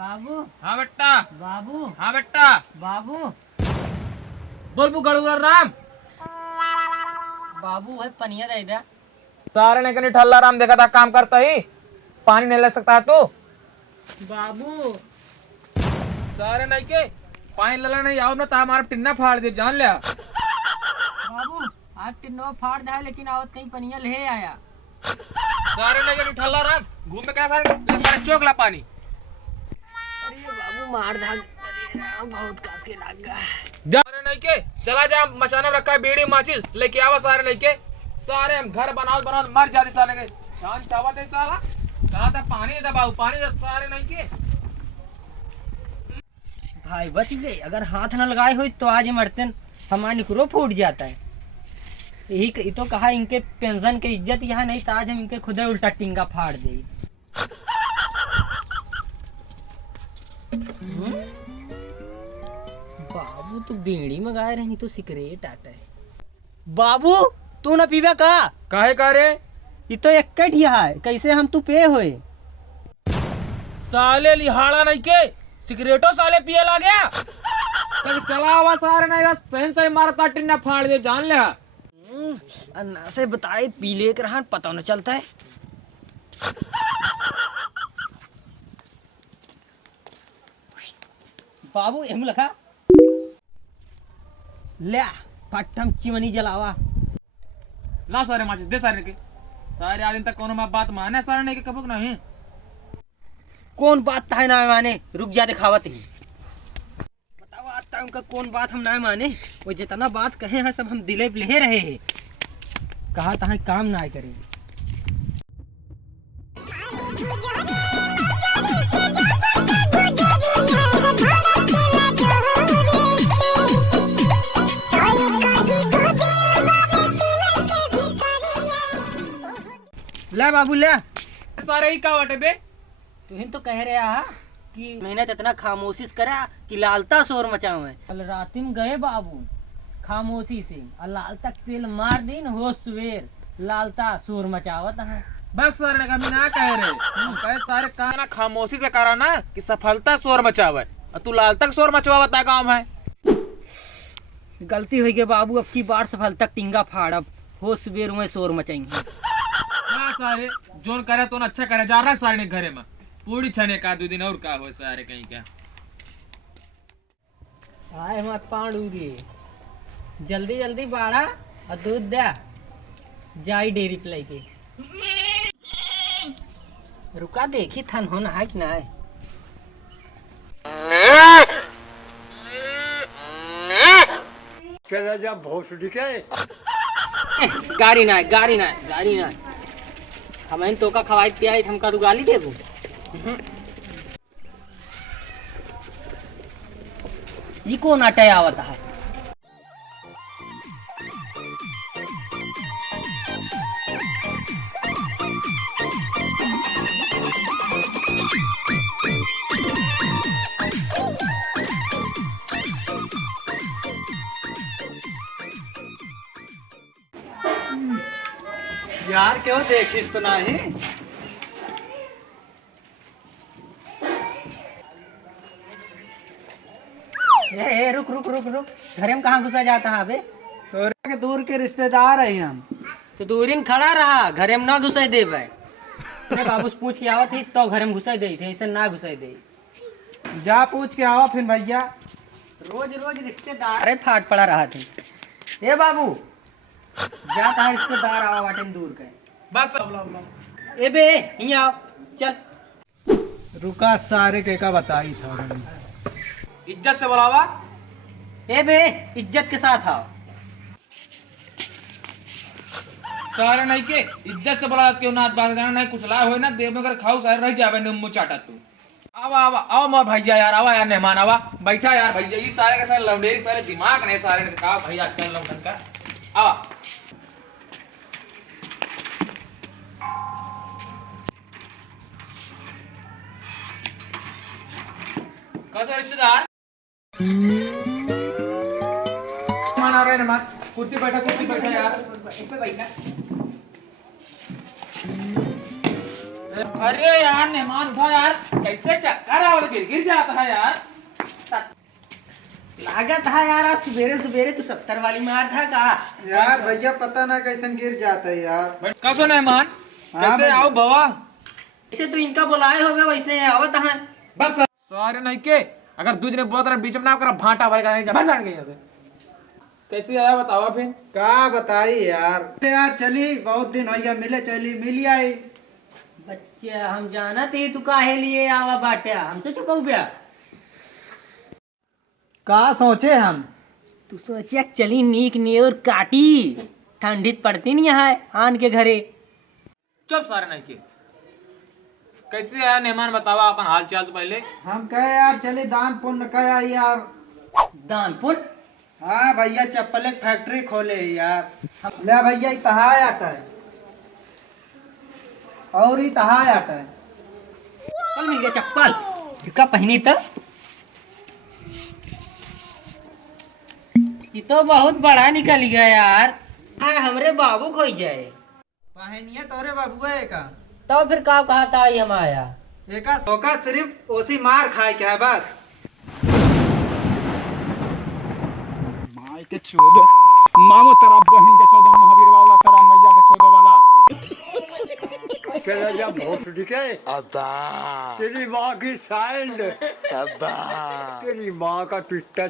बाबू। हाँ बेटा। बाबू। हाँ बेटा। बाबू। बोल बु गड़ू राम। बाबू भाई पनिया दे दे। सारे ने कहीं ठल्ला राम देखा था काम करता ही पानी नहीं ले सकता तू। बाबू सारे नहीं के पानी लला नहीं आओ ना तो हमारा टिन्ना फाड़ दे जान लिया। बाबू आज टिन्नो फाड़ दे लेकिन आवत कहीं पनिया ले आया। सारे नहीं कहीं ठल्ला राम घूम में क्या सारे चौकला पानी। अरे बाबू मार धाग बहुत कास के लग गया। सारे नहीं के चला जा मचाने में रखा है बीड़ी माचिस लेके आवा सारे नहीं के। सारे हम घर बनाओ मर जाते साले के शान चावत है साला कहा था पानी दे बाबू पानी दे सारे नहीं के। भाई बच गए अगर हाथ न लगाए हो तो आज मरते हमारा निकरो फूट जाता है। यही तो कहा इनके पेंशन के इज्जत यहाँ नहीं तो आज हम इनके खुद उल्टा टिंगा फाड़ दे। बाबू तो बीड़ी मंगाए रहे नहीं तो सिगरेट आता है। बाबू तू न पीवे का काहे का रे ये तो एक है कैसे हम तू पे होए। साले लिहाड़ा नहीं के सिगरेटो साले पिए ला गया तो चला हुआ सारे नहीं सही सही मारता टिन्ना फाड़ दे जान लिया। अन्ना से बताए पी ले के रहा पता न चलता है। बाबू एम लखा ले पट्टम चिमनी जलावा ला सारे माचिस दे सारे के सारे आदमी तक कोनो बात माने सारे नहीं के कबूक नहीं। कौन बात है ना माने रुक जा दिखावत ही बताओ आता उनका कौन बात हम ना माने। वो जितना बात कहे हैं सब हम दिले ले रहे हैं कहा था काम ना करेंगे। ले बाबू ले सारे ही का वाटे बे तुम तो कह रहे हा कि मैंने तो इतना खामोशी करा कि लालता शोर मचाओ है। कल रात में गए बाबू खामोशी से और लालता तेल मार दी न हो सवेर लालता शोर मचावत है। बस सारे का ना कह रहे कहे सारे का ना खामोशी से करा ना कि सफलता शोर मचावे और तू लाल तक शोर मचवावता काम है। गलती हुई गई बाबू अब की बार सफलता टिंगा फाड़ब हो सवेर में शोर मचाएंगे। हाँ सारे जोन करे तो अच्छा करे जा रहा है सारे घरे में पूरी छने का 2 दिन और का हो सारे कहीं क्या आए हमारे पांडू रे जल्दी जल्दी बाड़ा और दूध दे जाई डेरी पे लेके। रुका देखी थन होना है कि ना है। चला जा भोसड़ी के गाड़ी ना गाड़ी ना गाड़ी ना हमें तो का खवाई पियाई हमका तू गाली देबू। ये कौन आटे आवता है। यार क्यों देखिस तो नहीं ए, रुक रुक रुक रुक घरे में कहाँ घुसा जाता है अबे तोरे के दूर के रिश्तेदार है हम तो दूरी में खड़ा रहा घरे में ना घुसा दे भाई बाबू से पूछ के आवत थी तो घरे में घुसा दे थे ऐसे ना घुसा दे। जा पूछ के आओ फिर भैया रोज रोज रिश्तेदार अरे फाट पड़ा रहा थे। ए बाबू जाता है रिश्तेदार आवा बाटे में दूर के बात सब ए बे यहाँ आओ चल। रुका सारे के का बताई था इज्जत से बुलावा। ए बे इज्जत के साथ आओ। सारे नहीं के इज्जत से बुला क्यों ना बात करना नहीं कुछ ला हो ना देव में खाऊ सारे रह जावे निम्मू चाटा तू आवा आवा आओ मां भैया यार आवा यार मेहमान आवा बैठा यार भैया ये सारे के सारे लौंडेरी सारे दिमाग नहीं सारे ने कहा भैया आजकल लौंडन का आवा कैसे रिश्तेदार माना रहे ना कुर्सी बैठा यार इस पे बैठना अरे यार मेहमान उठा यार, कैसे चक्कर आ गिर गिर जाता है यार। लागत है यार, आज सवेरे सवेरे तू 70 वाली मार था का? यार भैया पता ना कैसे गिर जाता है यार। कैसे मेहमान, हाँ कैसे भैया। आओ बाबा। ऐसे तो इनका बुलाए होगे, वैसे आवत है। बस सारे नहीं के, अगर दूध ने बहुत बीच में ना कर भाटा भरेगा नहीं, जबरन लड़ गई यहाँ से। कैसे आया बताओ फिर। का बताई यार चली बहुत दिन हो गया, मिले चली मिल आई। बच्चा हम जाना थे तू काहे लिए आवा बाटा, हमसे चुकाऊ गया। का सोचे हम? तू सोचिया चली नीक नेवर काटी, ठंडी पड़ती नहीं है आन के घरे। चुप सारे नहीं के। कैसे आया मेहमान बतावा अपन हाल चाल तो पहले। हम कहे यार चले दान पुण्य कया यार। दानपुर हाँ भैया चप्पल एक फैक्ट्री खोले यार। ले भैया तहाय आता है और ही तहाय आता है। चप्पल मिल गया, चप्पल का पहनी तो ये तो बहुत बड़ा निकल गया यार। हाँ हमरे बाबू खोई जाए। पहनिया तोरे बाबुआ का तो फिर का कहा था ये हम आया। एका सोका सिर्फ ओसी मार खाए के है बस। माई के चौदह मामो तेरा बहन के 14 महावीर वाला तेरा मैया के 14 वाला। तेरी माँ की सैंड, तेरी माँ का पिट्टा